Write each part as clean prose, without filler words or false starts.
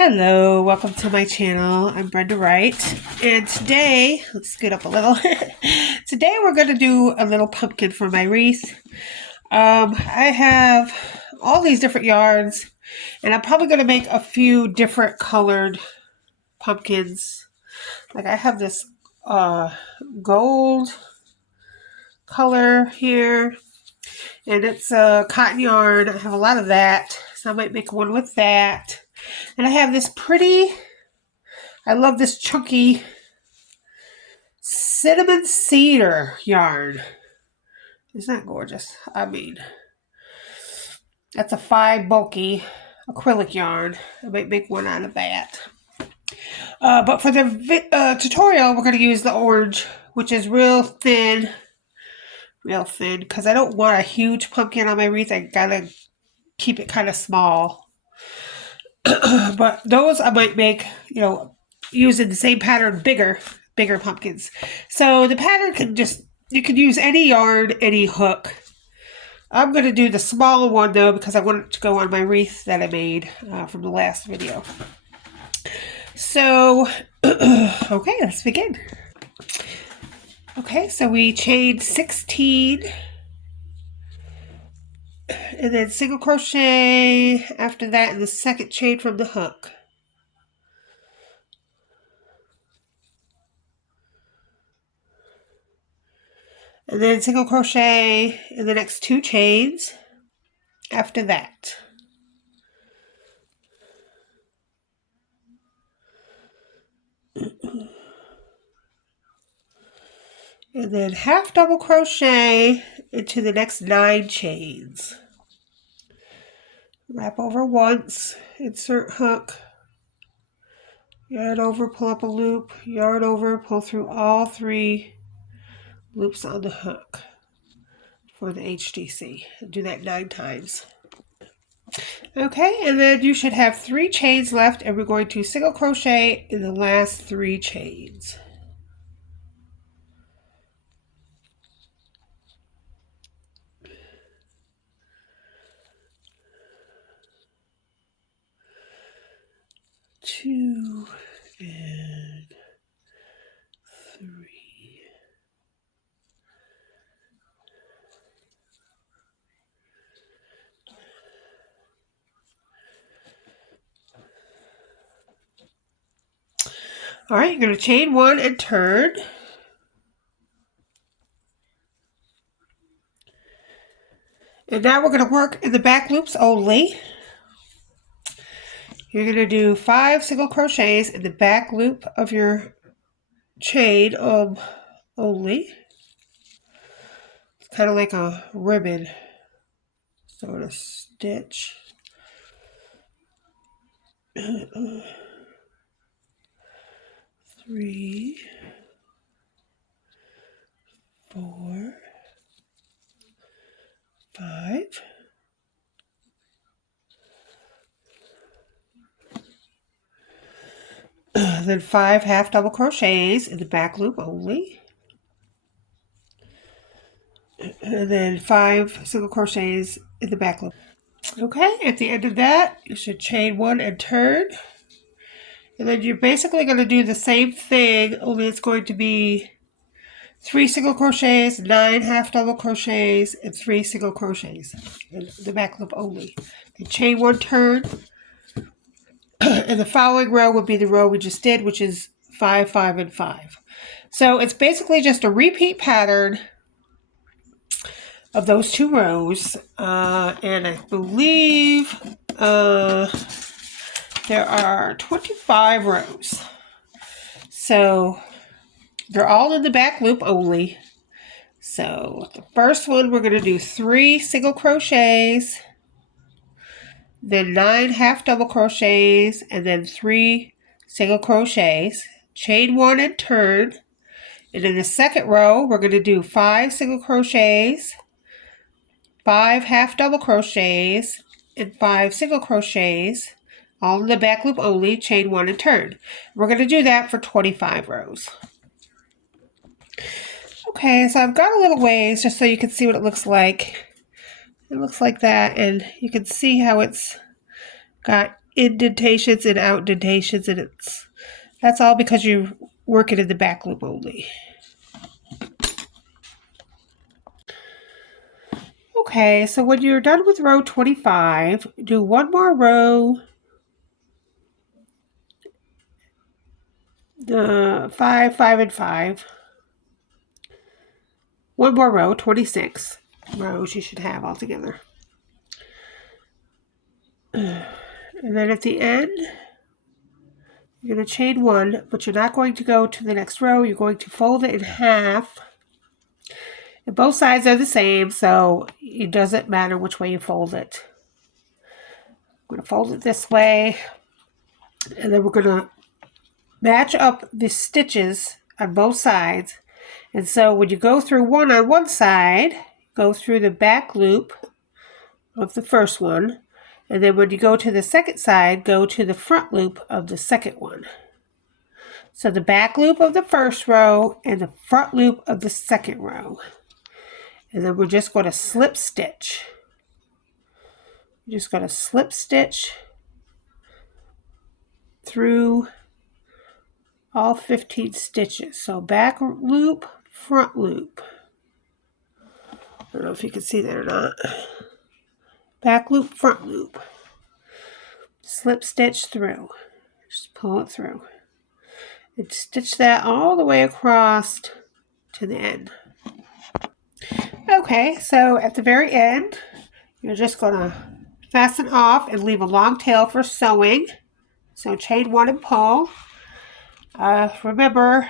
Hello, welcome to my channel. I'm Brenda Wright, and today, let's scoot up a little. Today we're going to do a little pumpkin for my wreath. I have all these different yarns, and I'm probably going to make a few different colored pumpkins. Like I have this gold color here, and it's a cotton yarn. I have a lot of that, so I might make one with that. And I have this pretty, I love this chunky cinnamon cedar yarn. Isn't that gorgeous? I mean, that's a 5 bulky acrylic yarn. I might make one out of that. But for the tutorial, we're going to use the orange, which is real thin, because I don't want a huge pumpkin on my wreath. I gotta keep it kind of small. But those I might make, using the same pattern, bigger pumpkins. So the pattern you can use any yarn, any hook. I'm going to do the smaller one though, because I want it to go on my wreath that I made from the last video. So, okay, let's begin. Okay, so we chained 16. And then single crochet after that in the second chain from the hook. And then single crochet in the next 2 chains after that. And then half double crochet into the next 9 chains. Wrap over once, insert hook, yarn over, pull up a loop, yarn over, pull through all 3 loops on the hook for the HDC. Do that 9 times. Okay, and then you should have 3 chains left, and we're going to single crochet in the last 3 chains. Two and 3. All right, you're going to chain 1 and turn. And now we're going to work in the back loops only. You're going to do 5 single crochets in the back loop of your chain only. It's kind of like a ribbon sort of stitch. 3, 4, 5. Then 5 half double crochets in the back loop only. And then 5 single crochets in the back loop. Okay, at the end of that, you should chain 1 and turn. And then you're basically going to do the same thing, only it's going to be 3 single crochets, 9 half double crochets, and 3 single crochets in the back loop only. Then chain 1, turn. And the following row would be the row we just did, which is 5, 5, and 5. So it's basically just a repeat pattern of those 2 rows. And I believe there are 25 rows. So they're all in the back loop only. So the first one, we're going to do 3 single crochets, then 9 half double crochets, and then 3 single crochets. Chain 1 and turn. And in the second row, we're going to do 5 single crochets, 5 half double crochets, and 5 single crochets, all in the back loop only, chain 1 and turn. We're going to do that for 25 rows. Okay, so I've got a little ways just so you can see what it looks like. It looks like that, and you can see how it's got indentations and outdentations, and that's all because you work it in the back loop only. Okay, so when you're done with row 25, do one more row, the 5, 5, and 5. One more row, 26 rows you should have altogether. And then at the end, you're going to chain 1, but you're not going to go to the next row. You're going to fold it in half. And both sides are the same, so it doesn't matter which way you fold it. I'm going to fold it this way, and then we're going to match up the stitches on both sides. And so when you go through one on one side, go through the back loop of the first one, and then when you go to the second side, go to the front loop of the second one. So the back loop of the first row and the front loop of the second row. And then we're just going to slip stitch. You're just going to slip stitch through all 15 stitches. So back loop, front loop. I don't know if you can see that or not. Back loop, front loop. Slip stitch through. Just pull it through. And stitch that all the way across to the end. Okay, so at the very end, you're just going to fasten off and leave a long tail for sewing. So chain 1 and pull. Remember,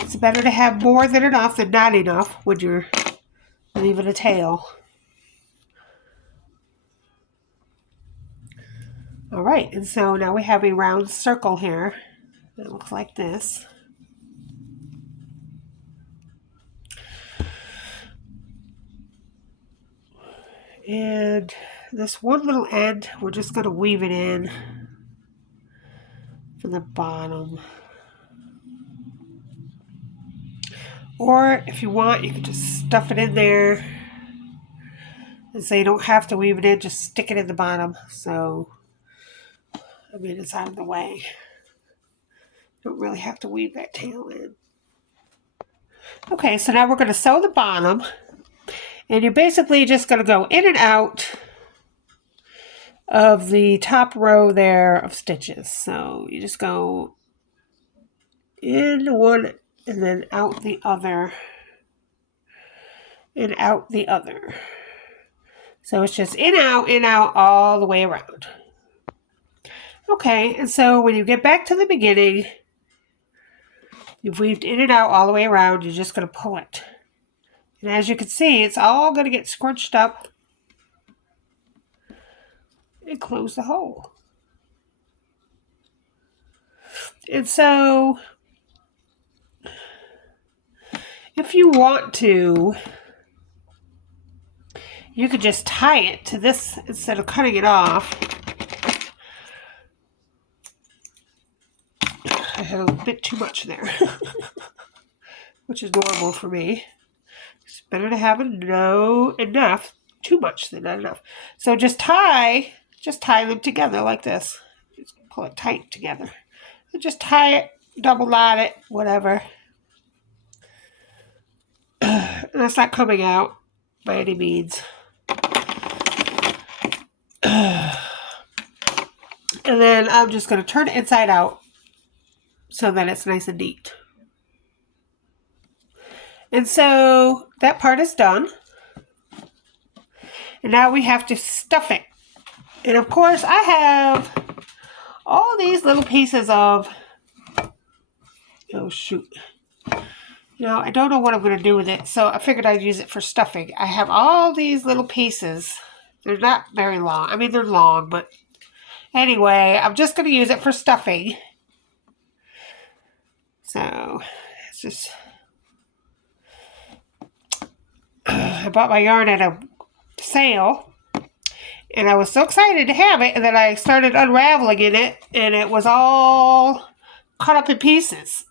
it's better to have more than enough than not enough when you're leaving a tail. All right, and so now we have a round circle here that looks like this. And this one little end, we're just going to weave it in from the bottom. Or if you want, you can just stuff it in there. And so you don't have to weave it in, just stick it in the bottom. So, I mean, it's out of the way. You don't really have to weave that tail in. Okay, so now we're going to sew the bottom. And you're basically just going to go in and out of the top row there of stitches. So you just go in one and then out the other and out the other. So it's just in, out, all the way around. Okay, and so when you get back to the beginning, you've weaved in and out all the way around, you're just going to pull it. And as you can see, it's all going to get scrunched up and close the hole. And so, if you want to, you could just tie it to this instead of cutting it off. I had a bit too much there, which is normal for me. It's better to have enough, too much than not enough. So just tie them together like this. Just pull it tight together. And just tie it, double knot it, whatever. And that's not coming out by any means. And then I'm just going to turn it inside out so that it's nice and neat. And so that part is done. And now we have to stuff it. And of course I have all these little pieces of, oh shoot. I don't know what I'm going to do with it. So I figured I'd use it for stuffing. I have all these little pieces. They're not very long. I mean, they're long, but anyway, I'm just going to use it for stuffing. So it's just, I bought my yarn at a sale, and I was so excited to have it, and then I started unraveling in it, and it was all cut up in pieces.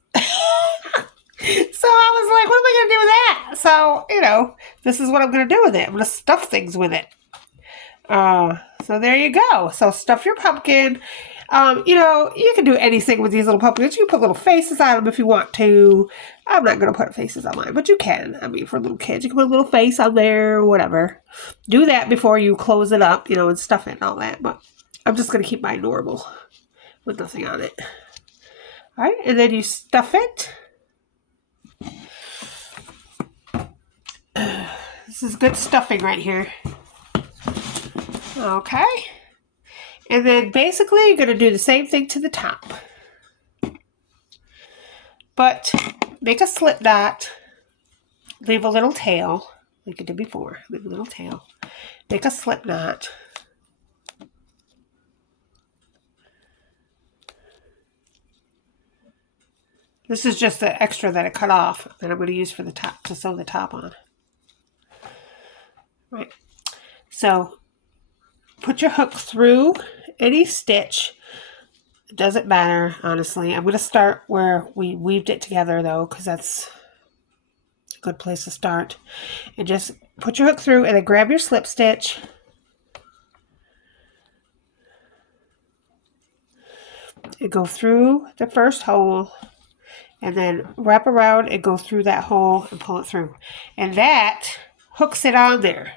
So I was like, what am I going to do with that? So, this is what I'm going to do with it. I'm going to stuff things with it. So there you go. So stuff your pumpkin. You know, you can do anything with these little pumpkins. You can put little faces on them if you want to. I'm not going to put faces on mine, but you can. I mean, for little kids, you can put a little face on there or whatever. Do that before you close it up, you know, and stuff it and all that. But I'm just going to keep mine normal with nothing on it. All right, and then you stuff it. This is good stuffing right here. Okay. And then basically you're going to do the same thing to the top. But make a slip knot. Leave a little tail, like you did before. Leave a little tail. Make a slip knot. This is just the extra that I cut off that I'm going to use for the top, to sew the top on. Right. So put your hook through any stitch. It doesn't matter, honestly. I'm going to start where we weaved it together, though, because that's a good place to start. And just put your hook through and then grab your slip stitch. And go through the first hole. And then wrap around and go through that hole and pull it through. And that hooks it on there.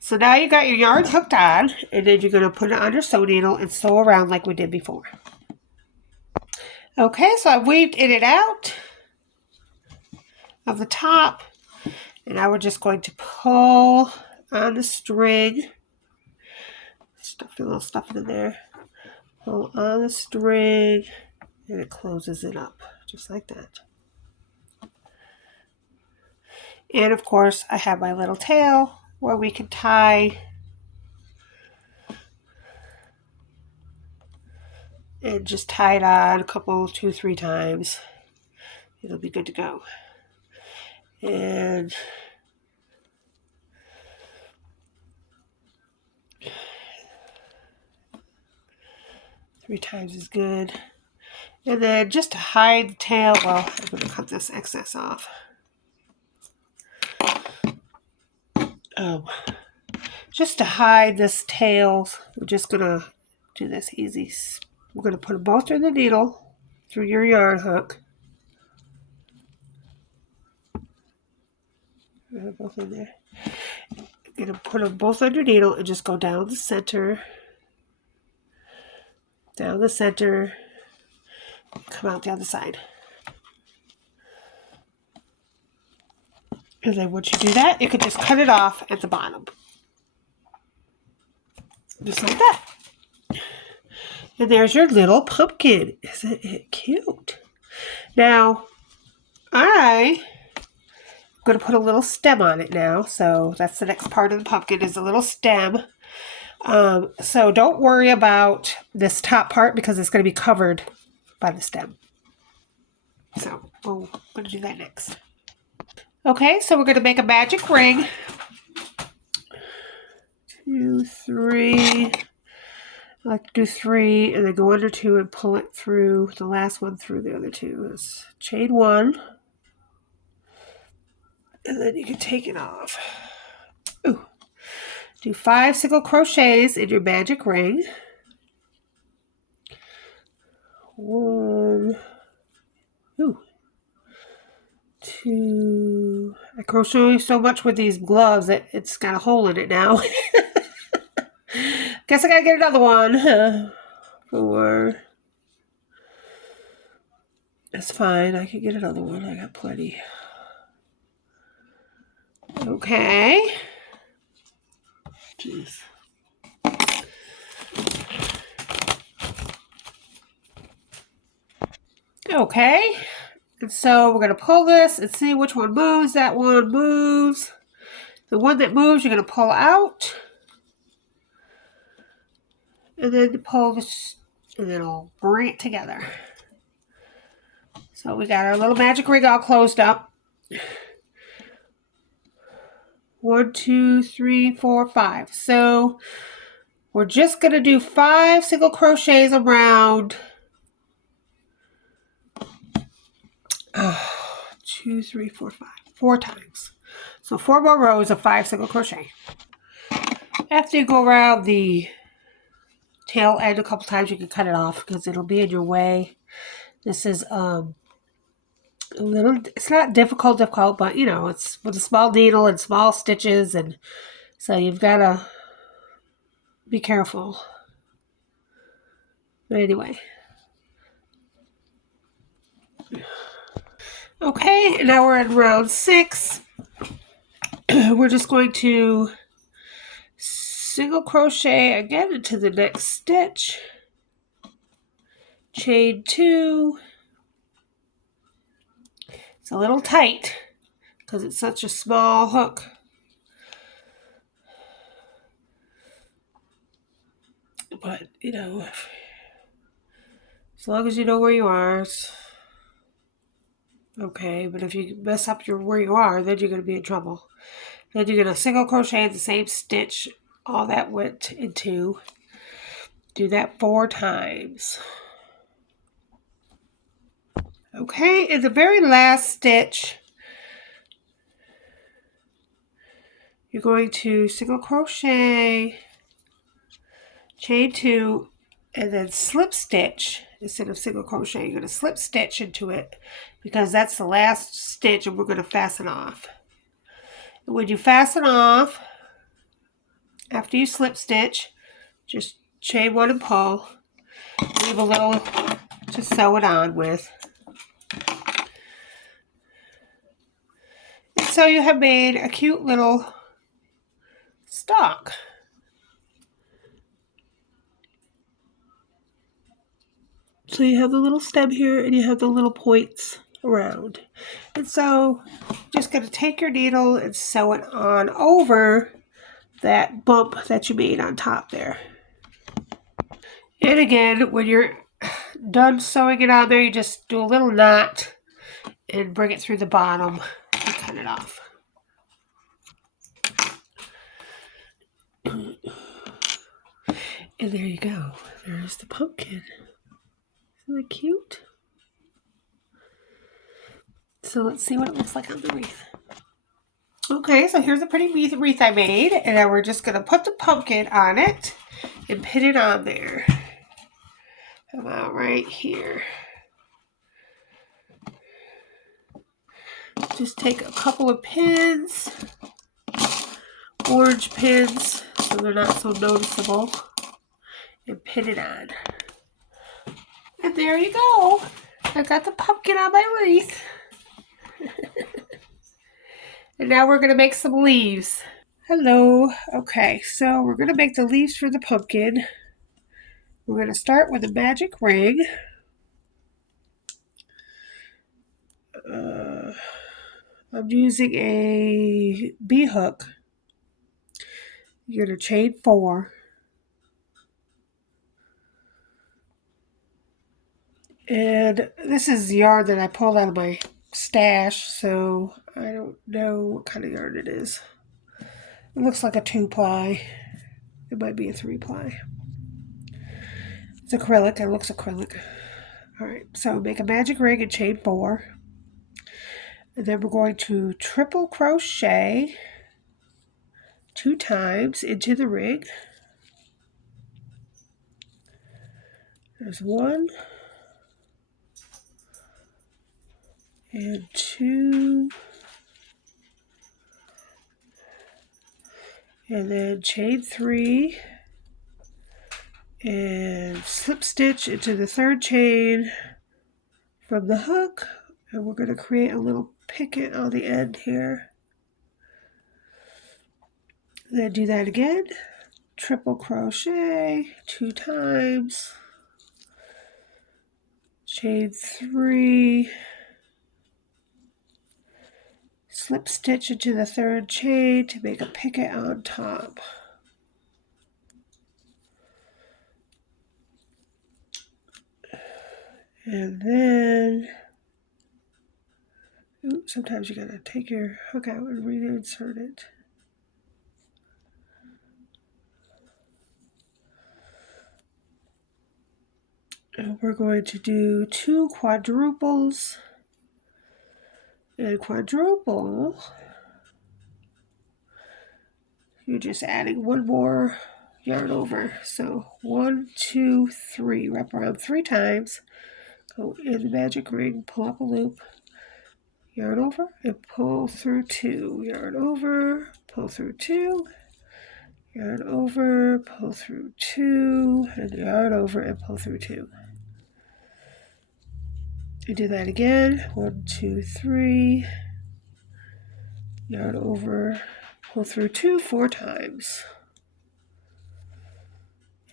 So now you got your yarn hooked on, and then you're going to put it on your sew needle and sew around like we did before. Okay, so I weaved in and out of the top, and now we're just going to pull on the string. Stuff a little stuff in there. Pull on the string, and it closes it up, just like that. And of course, I have my little tail where we can tie and just tie it on a couple, 2-3 times. It'll be good to go. And three times is good. And then just to hide the tail, well, I'm going to cut this excess off. Just to hide this tail, we're just going to do this easy. We're going to put them both through the needle, through your yarn hook. Both in there. I'm going to put them both on your needle and just go down the center. Down the center. Come out the other side. And then once you do that, you can just cut it off at the bottom. Just like that. And there's your little pumpkin. Isn't it cute? Now, I'm going to put a little stem on it now. So that's the next part of the pumpkin is a little stem. So don't worry about this top part because it's going to be covered by the stem. So we're going to do that next. Okay, so we're going to make a magic ring. 2, 3. I like to do 3 and then go under 2 and pull it through the last one through the other 2. Is chain 1. And then you can take it off. Ooh. Do 5 single crochets in your magic ring. 1. Ooh. 2. I crochet so much with these gloves that it's got a hole in it now. Guess I gotta get another one. 4. That's fine. I can get another one. I got plenty. Okay. Jeez. Okay. And so we're going to pull this and see which one moves. That one moves. The one that moves, you're going to pull out. And then pull this, and then I'll bring it together. So we got our little magic ring all closed up. 1, 2, 3, 4, 5. So we're just going to do 5 single crochets around 2, 3, 4, 5. 4 times. So 4 more rows of 5 single crochet. After you go around the tail end a couple times, you can cut it off because it'll be in your way. This is a little, it's not difficult, but you know, it's with a small needle and small stitches, and so you've got to be careful. But anyway. Okay, and now we're in round 6. We're just going to single crochet again into the next stitch, chain 2. It's a little tight because it's such a small hook. But, you know, as long as you know where you are, it's okay. But if you mess up where you are, then you're going to be in trouble. Then you're going to single crochet in the same stitch all that went into. Do that 4 times. Okay, in the very last stitch, you're going to single crochet, chain 2, and then slip stitch. Instead of single crochet, you're going to slip stitch into it because that's the last stitch and we're going to fasten off. And when you fasten off, after you slip stitch, just chain 1 and pull. Leave a little to sew it on with. And so you have made a cute little stalk. So you have the little stem here and you have the little points around. And so just going to take your needle and sew it on over that bump that you made on top there. And again, when you're done sewing it on there, you just do a little knot and bring it through the bottom and cut it off. And there you go. There's the pumpkin. Isn't that cute? So let's see what it looks like on the wreath. Okay, so here's a pretty wreath I made. And then we're just going to put the pumpkin on it and pin it on there. About right here. Just take a couple of pins, orange pins, so they're not so noticeable, and pin it on. And there you go. I got the pumpkin on my wreath. And now we're going to make some leaves. Hello. Okay, so we're going to make the leaves for the pumpkin. We're going to start with a magic ring. I'm using a bee hook. You're going to chain 4. And this is yarn that I pulled out of my stash, so I don't know what kind of yarn it is. It looks like a 2-ply. It might be a 3-ply. It's acrylic. It looks acrylic. Alright, so make a magic ring and chain 4. And then we're going to triple crochet 2 times into the ring. There's 1 and 2, and then chain 3 and slip stitch into the 3rd chain from the hook, and we're going to create a little picket on the end here. Then do that again, triple crochet 2 times, chain 3, slip stitch into the 3rd chain to make a picket on top. And then, sometimes you gotta take your hook out and reinsert it. And we're going to do 2 quadruples. And quadruple, you're just adding one more yarn over. So 1, 2, 3, wrap around 3 times, go in the magic ring, pull up a loop, yarn over and pull through 2, yarn over, pull through 2, yarn over, pull through 2, and yarn over and pull through 2. You do that again, 1, 2, 3, yarn over, pull through 2 4 times.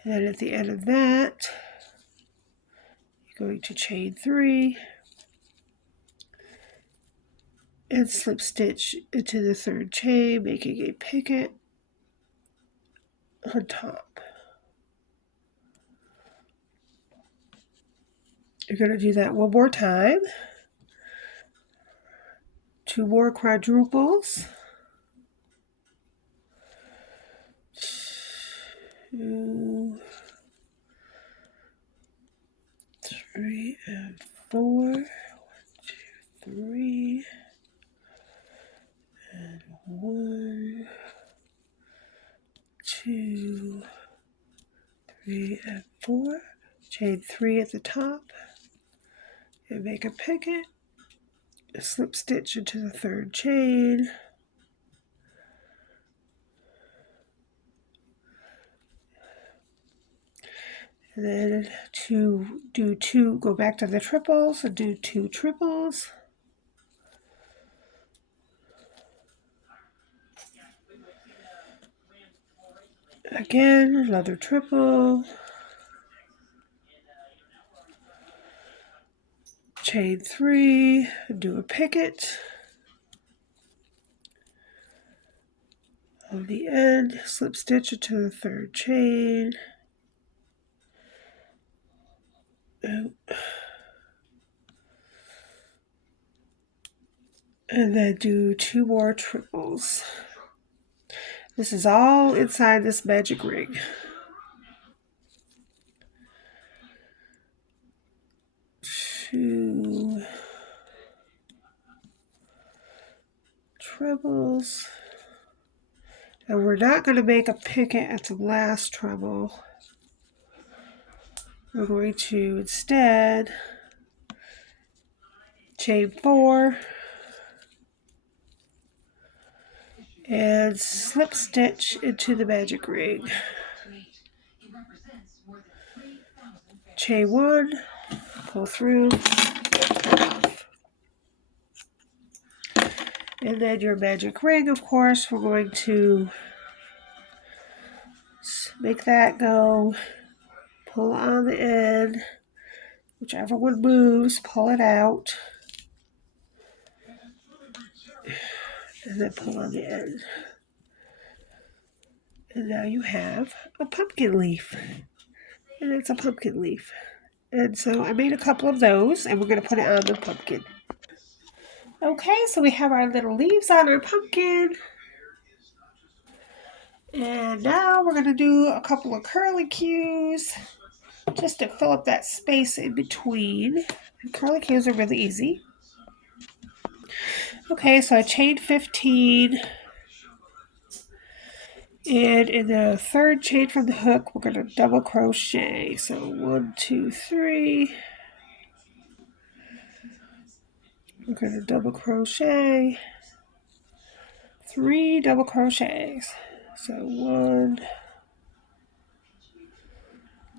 And then at the end of that, you're going to chain 3 and slip stitch into the 3rd chain, making a picket on top. You're going to do that one more time. 2 more quadruples. 2, 3, and 4. 1, 2, 3, and 1, 2, 3, and 4. Chain 3 at the top and make a picket. Slip stitch into the 3rd chain. And then go back to the triples and do 2 triples. Again, another triple. Chain 3, do a picket. On the end, slip stitch into the 3rd chain. And then do 2 more triples. This is all inside this magic ring. Two trebles. And we're not going to make a picket at the last treble. We're going to instead chain 4 and slip stitch into the magic ring. Chain 1, pull through, and then your magic ring, of course, we're going to make that go, pull on the end, whichever one moves, pull it out, and then pull on the end. And now you have a pumpkin leaf. And it's a pumpkin leaf. And so I made a couple of those, and we're going to put it on the pumpkin. Okay, so we have our little leaves on our pumpkin. And now we're going to do a couple of curly cues just to fill up that space in between. And curly cues are really easy. Okay, so I chained 15. And in the 3rd chain from the hook, we're going to double crochet. So 1, 2, 3. We're going to double crochet. 3 double crochets. So 1,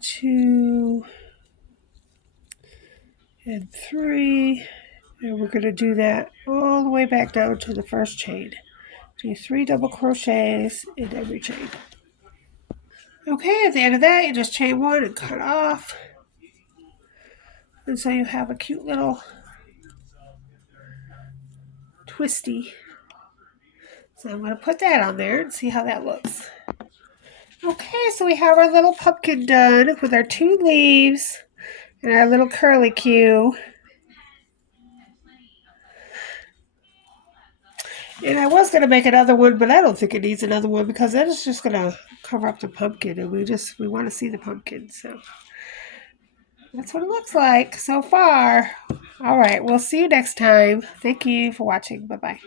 2, and 3. And we're going to do that all the way back down to the 1st chain. Do 3 double crochets in every chain. Okay, at the end of that, you just chain 1 and cut off. And so you have a cute little twisty. So I'm going to put that on there and see how that looks. Okay, so we have our little pumpkin done with our 2 leaves and our little curly cue. And I was going to make another one, but I don't think it needs another one because that is just going to cover up the pumpkin, and we want to see the pumpkin. So that's what it looks like so far. All right, we'll see you next time. Thank you for watching. Bye-bye.